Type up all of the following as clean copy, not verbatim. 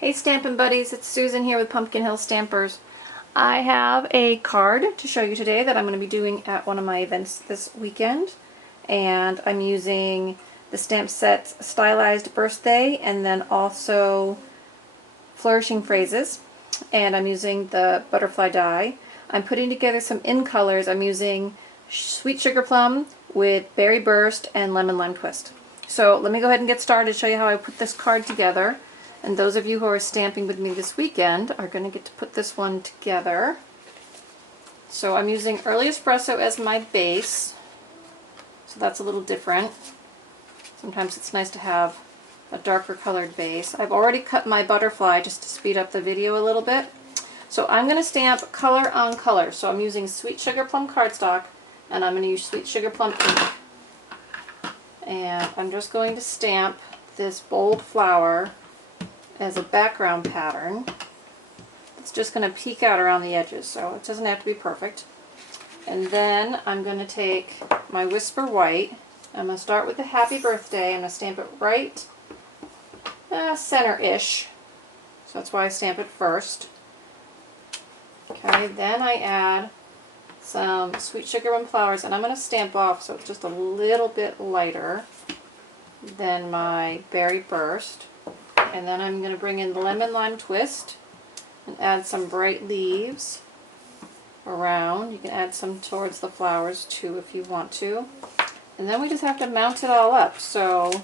Hey Stampin' Buddies, it's Susan here with Pumpkin Hill Stampers. I have a card to show you today that I'm going to be doing at one of my events this weekend. And I'm using the stamp set's Stylized Birthday and then also Flourishing Phrases. And I'm using the butterfly die. I'm putting together some in colors. I'm using Sweet Sugar Plum with Berry Burst and Lemon Lime Twist. So let me go ahead and get started, show you how I put this card together. And those of you who are stamping with me this weekend are going to get to put this one together. So I'm using Early Espresso as my base. So that's a little different. Sometimes it's nice to have a darker colored base. I've already cut my butterfly just to speed up the video a little bit. So I'm going to stamp color on color. So I'm using Sweet Sugar Plum cardstock and I'm going to use Sweet Sugar Plum ink. And I'm just going to stamp this bold flower as a background pattern. It's just going to peek out around the edges, so it doesn't have to be perfect. And then I'm going to take my Whisper White. I'm going to start with the Happy Birthday. I'm going to stamp it right center-ish. So that's why I stamp it first. Okay, then I add some Sweet Sugar Plum flowers, and I'm going to stamp off so it's just a little bit lighter than my Berry Burst. And then I'm going to bring in the Lemon Lime Twist and add some bright leaves around. You can add some towards the flowers too if you want to. And then we just have to mount it all up. So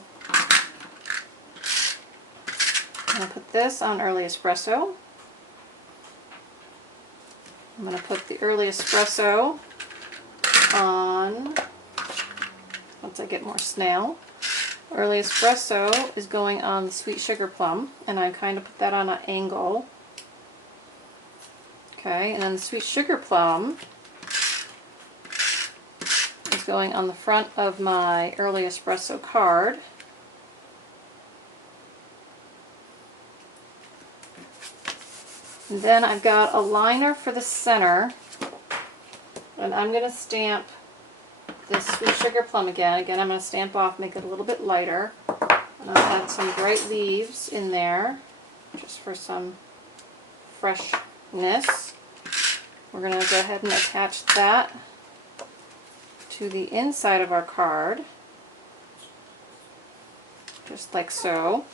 I'm going to put this on Early Espresso. I'm going to put the Early Espresso on, once I get more snail. Early Espresso is going on the Sweet Sugar Plum, and I kind of put that on an angle. Okay, and then the Sweet Sugar Plum is going on the front of my Early Espresso card. And then I've got a liner for the center, and I'm going to stamp this Sweet Sugar Plum again. Again, I'm going to stamp off, make it a little bit lighter. And I'll add some bright leaves in there, just for some freshness. We're going to go ahead and attach that to the inside of our card, just like so.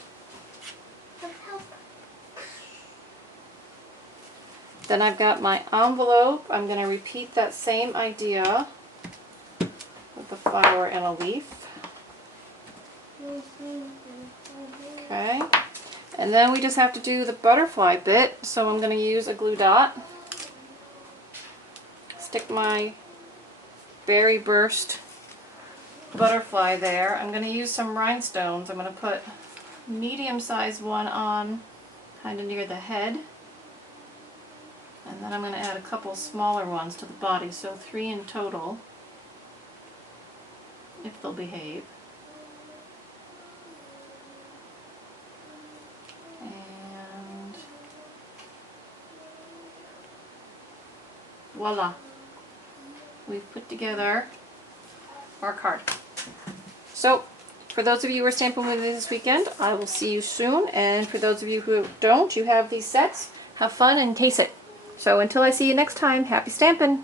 Then I've got my envelope. I'm going to repeat that same idea with the flower and a leaf. Okay, and then we just have to do the butterfly bit, so I'm going to use a glue dot. Stick my Berry Burst butterfly there. I'm going to use some rhinestones. I'm going to put a medium-sized one on kind of near the head. And then I'm going to add a couple smaller ones to the body, so 3 in total, if they'll behave. And voila! We've put together our card. So, for those of you who are stamping with me this weekend, I will see you soon. And for those of you who don't, you have these sets. Have fun and taste it. So until I see you next time, happy stamping!